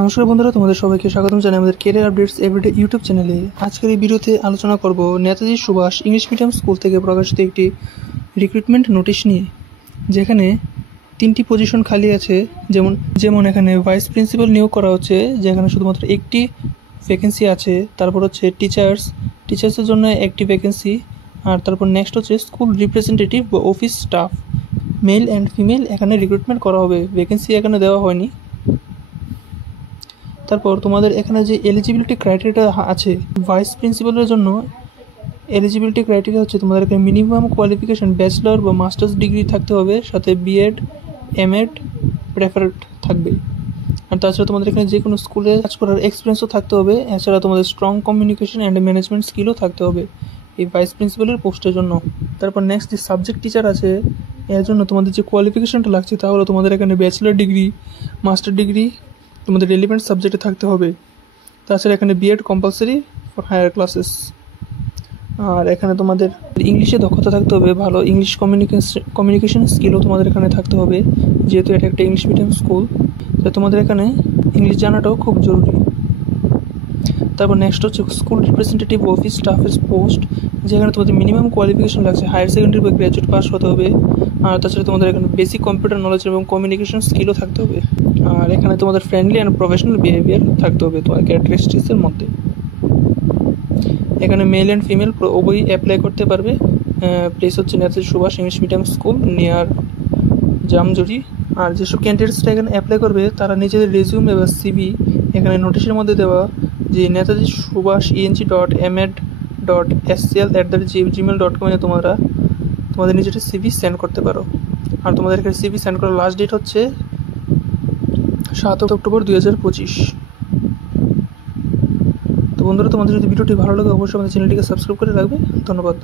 নমস্কার বন্ধুরা, তোমাদের সবাইকে স্বাগতম জানাই আমাদের ক্যারিয়ার আপডেটস এভরিডে ইউটিউব চ্যানেলে। আজকের এই ভিডিওতে আলোচনা করব Netaji Subhash English medium school থেকে প্রকাশিত একটি রিক্রুটমেন্ট নোটিশ নিয়ে, যেখানে 3টি পজিশন খালি আছে। যেমন এখানে ভাইস প্রিন্সিপাল নিয়োগ করা হচ্ছে, যেখানে শুধুমাত্র একটি ভ্যাকেন্সি আছে। তারপর হচ্ছে টিচার্সের জন্য একটি ভ্যাকেন্সি। আর তারপর নেক্সট হচ্ছে স্কুল রিপ্রেজেন্টেটিভ বা office staff, mail and female এখানে রিক্রুটমেন্ট করা হবে। ভ্যাকেন্সি এখানে দেওয়া হয়নি। তারপর তোমাদের এখানে যে এলিজিবিলিটি ক্রাইটেরিয়া আছে ভাইস প্রিন্সিপালের জন্য, এলিজিবিলিটি ক্রাইটেরিয়া হচ্ছে তোমাদের এখানে মিনিমাম কোয়ালিফিকেশন ব্যাচেলর বা মাস্টার্স ডিগ্রি থাকতে হবে, সাথে বিএড এমএড প্রেফারেড থাকবে। আর তাছাড়া তোমাদের এখানে যে কোনো স্কুলে কাজ করার এক্সপিরিয়েন্সও থাকতে হবে। এছাড়া তোমাদের স্ট্রং কমিউনিকেশন অ্যান্ড ম্যানেজমেন্ট স্কিলও থাকতে হবে এই ভাইস প্রিন্সিপালের পোস্টের জন্য। তারপর নেক্সট যে সাবজেক্ট টিচার আছে, এর জন্য তোমাদের যে কোয়ালিফিকেশনটা লাগছে তা হলো তোমাদের এখানে bachelor degree, master degree relevant রেলিভেন্ট সাবজেক্টে থাকতে হবে। তাছাড়া এখানে BEd compulsory for higher classes. আর এখানে তোমাদের ইংলিশে দক্ষতা থাকতে হবে, ভালো ইংলিশ কমিউনিকেশন স্কিলও তোমাদের এখানে থাকতে হবে, যেহেতু এটা একটা ইংলিশ মিডিয়াম স্কুল, তো তোমাদের এখানে ইংলিশ জানাটাও খুব জরুরি। তারপর নেক্সট হচ্ছে স্কুল রিপ্রেজেন্টেটিভ অফিস স্টাফের পোস্ট, যেখানে তোমাদের মিনিমাম কোয়ালিফিকেশন লাগছে হায়ার সেকেন্ডারি বা গ্র্যাজুয়েট পাস হতে হবে। আর তাছাড়া তোমাদের এখানে বেসিক কম্পিউটার নলেজ এবং কমিউনিকেশন স্কিলও থাকতে হবে। আর এখানে তোমাদের ফ্রেন্ডলি অ্যান্ড প্রফেশনাল বিহেভিয়ার থাকতে হবে তোমার ক্যারেক্টারিস্টিক্সের মধ্যে। এখানে মেল অ্যান্ড ফিমেল উভয়ই অ্যাপ্লাই করতে পারবে। প্লেস হচ্ছে Netaji Subhash English medium school, near Jamjuri. আর যেসব ক্যান্ডিডেটসরা এখানে অ্যাপ্লাই করবে তারা নিজেদের রেজিউমে বা সিভি এখানে নোটিশের মধ্যে দেওয়া যে নেতাজি সুভাষ eng.med.scl@gmail.com এ তোমাদের নিজেদের সিভি সেন্ড করতে পারো। আর তোমাদের এখানে সিভি সেন্ড করার লাস্ট ডেট হচ্ছে 7 অক্টোবর 2025। তো বন্ধুরা, তোমাদের যদি ভিডিওটি ভালো লাগে অবশ্যই আমাদের চ্যানেলটিকে সাবস্ক্রাইব করে রাখবে। ধন্যবাদ।